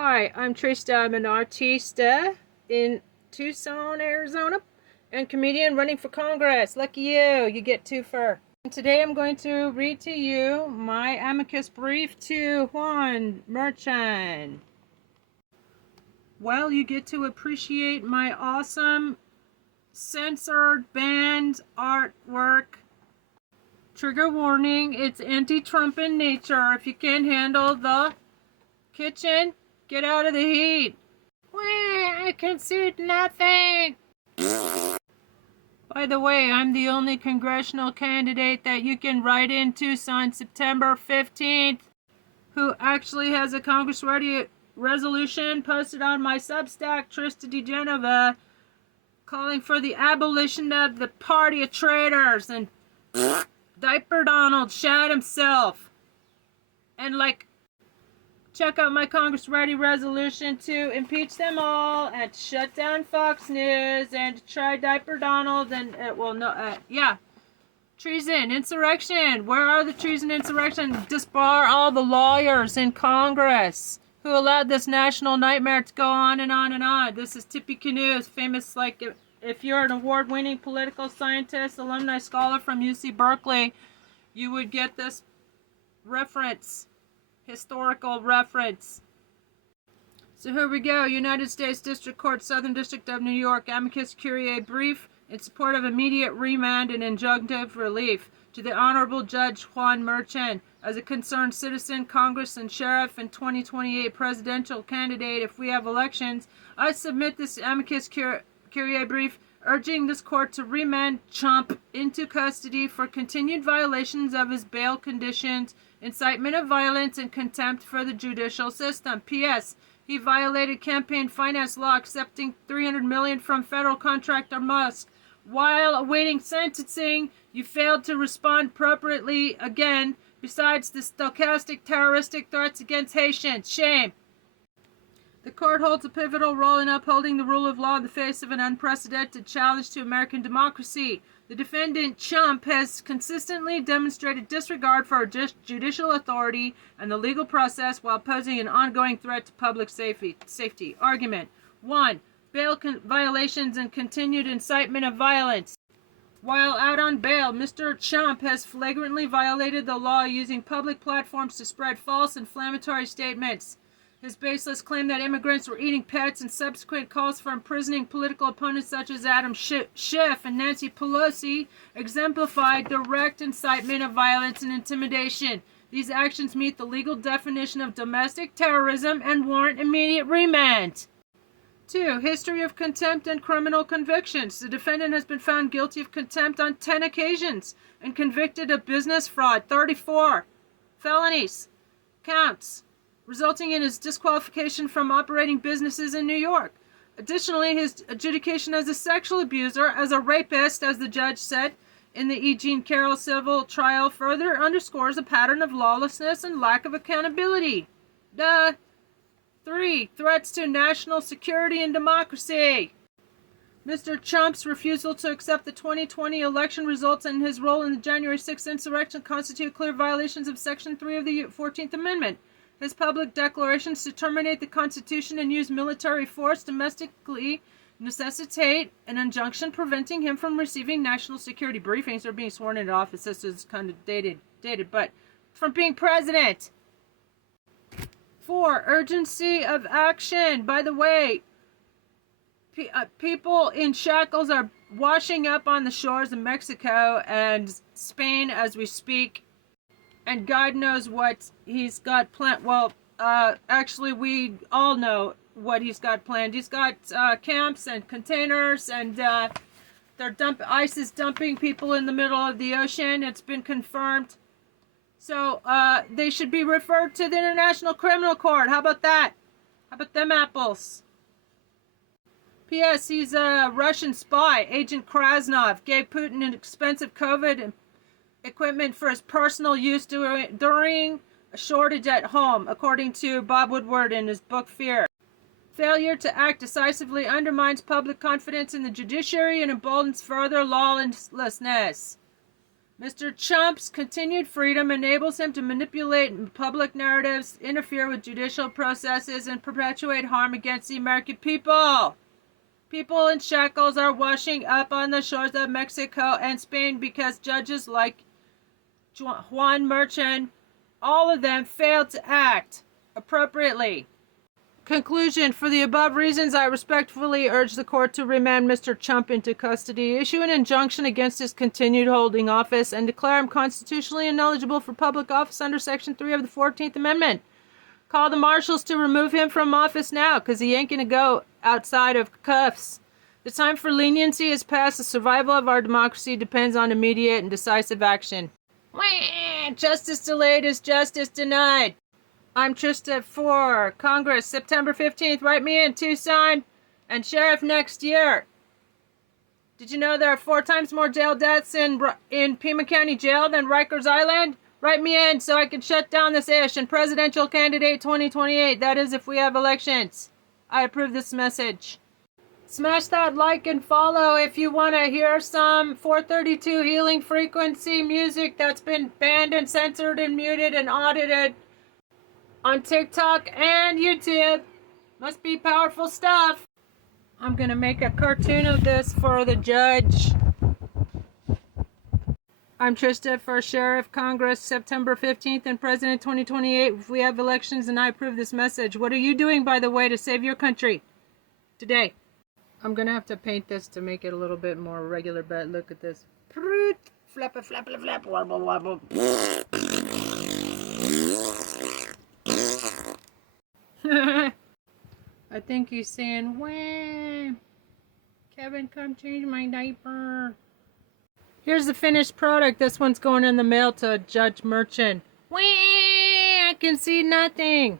Hi, I'm Trista. I'm an artista in Tucson, Arizona, and comedian running for Congress. Lucky you, you get two for. And today I'm going to read to you my amicus brief to Juan Merchan. Well, you get to appreciate my awesome censored banned artwork. Trigger warning, it's anti-Trump in nature. If you can't handle the kitchen, get out of the heat. I concede nothing. By the way, I'm the only congressional candidate that you can write in Tucson September 15th who actually has a Congress-ready resolution posted on my Substack, Trista DeGenova, calling for the abolition of the party of traitors, and Diaper Donald shat himself. And check out my Congress-ready resolution to impeach them all and shut down Fox News and try Diaper Donald and, treason, insurrection. Where are the treason, insurrection? Disbar all the lawyers in Congress who allowed this national nightmare to go on and on and on. This is Tippy Canoes, famous, if you're an award-winning political scientist, alumni scholar from UC Berkeley, you would get this reference. Historical reference. So here we go. United States District Court, Southern District of New York, amicus curiae brief in support of immediate remand and injunctive relief to the Honorable Judge Juan Merchan. As a concerned citizen, Congress, and sheriff, and 2028 presidential candidate if we have elections, I submit this amicus curiae brief urging this court to remand Trump into custody for continued violations of his bail conditions, incitement of violence, and contempt for the judicial system. P.S. He violated campaign finance law, accepting $300 million from federal contractor Musk. While awaiting sentencing, you failed to respond appropriately again, besides the stochastic terroristic threats against Haitians. Shame. The court holds a pivotal role in upholding the rule of law in the face of an unprecedented challenge to American democracy. The defendant, Trump, has consistently demonstrated disregard for judicial authority and the legal process while posing an ongoing threat to public safety. Argument 1. Bail violations and continued incitement of violence. While out on bail, Mr. Trump has flagrantly violated the law using public platforms to spread false inflammatory statements. His baseless claim that immigrants were eating pets and subsequent calls for imprisoning political opponents such as Adam Schiff and Nancy Pelosi exemplified direct incitement of violence and intimidation. These actions meet the legal definition of domestic terrorism and warrant immediate remand. 2. History of contempt and criminal convictions. The defendant has been found guilty of contempt on 10 occasions and convicted of business fraud, 34 felonies counts, resulting in his disqualification from operating businesses in New York. Additionally, his adjudication as a sexual abuser, as a rapist, as the judge said in the E. Jean Carroll civil trial, further underscores a pattern of lawlessness and lack of accountability. 3. Threats to national security and democracy. Mr. Trump's refusal to accept the 2020 election results and his role in the January 6th insurrection constitute clear violations of Section 3 of the 14th Amendment. His public declarations to terminate the Constitution and use military force domestically necessitate an injunction preventing him from receiving national security briefings or being sworn into office. This is kind of dated, but from being president. 4. Urgency of action. By the way, people in shackles are washing up on the shores of Mexico and Spain as we speak. And God knows what he's got planned. Well, actually, we all know what he's got planned. He's got camps and containers, and ICE is dumping people in the middle of the ocean. It's been confirmed. So they should be referred to the International Criminal Court. How about that? How about them apples? P.S. He's a Russian spy. Agent Krasnov gave Putin an expensive COVID equipment for his personal use during a shortage at home, according to Bob Woodward in his book Fear. Failure to act decisively undermines public confidence in the judiciary and emboldens further lawlessness. Mr. Trump's continued freedom enables him to manipulate public narratives, interfere with judicial processes, and perpetuate harm against the American people. People in shackles are washing up on the shores of Mexico and Spain because judges like Juan Merchan, all of them, failed to act appropriately. Conclusion. For the above reasons, I respectfully urge the court to remand Mr. Trump into custody, issue an injunction against his continued holding office, and declare him constitutionally ineligible for public office under Section 3 of the 14th Amendment. Call the marshals to remove him from office now, because he ain't going to go outside of cuffs. The time for leniency is past. The survival of our democracy depends on immediate and decisive action. Justice delayed is justice denied. I'm Trista for Congress, September 15th. Write me in, Tucson, and sheriff next year. Did you know there are 4 times more jail deaths in Pima County Jail than Rikers Island? Write me in so I can shut down this ish. And presidential candidate 2028. That is if we have elections. I approve this message. Smash that like and follow if you want to hear some 432 healing frequency music that's been banned and censored and muted and audited on TikTok and YouTube. Must be powerful stuff. I'm gonna make a cartoon of this for the judge. I'm Trista for Sheriff, Congress, September 15th, and President 2028. If we have elections, and I approve this message. What are you doing, by the way, to save your country today? I'm gonna have to paint this to make it a little bit more regular, but look at this. Flap, flap, flap, wobble, wobble. I think he's saying, "Wah, Kevin, come change my diaper." Here's the finished product. This one's going in the mail to Judge Merchan. Wah, I can see nothing.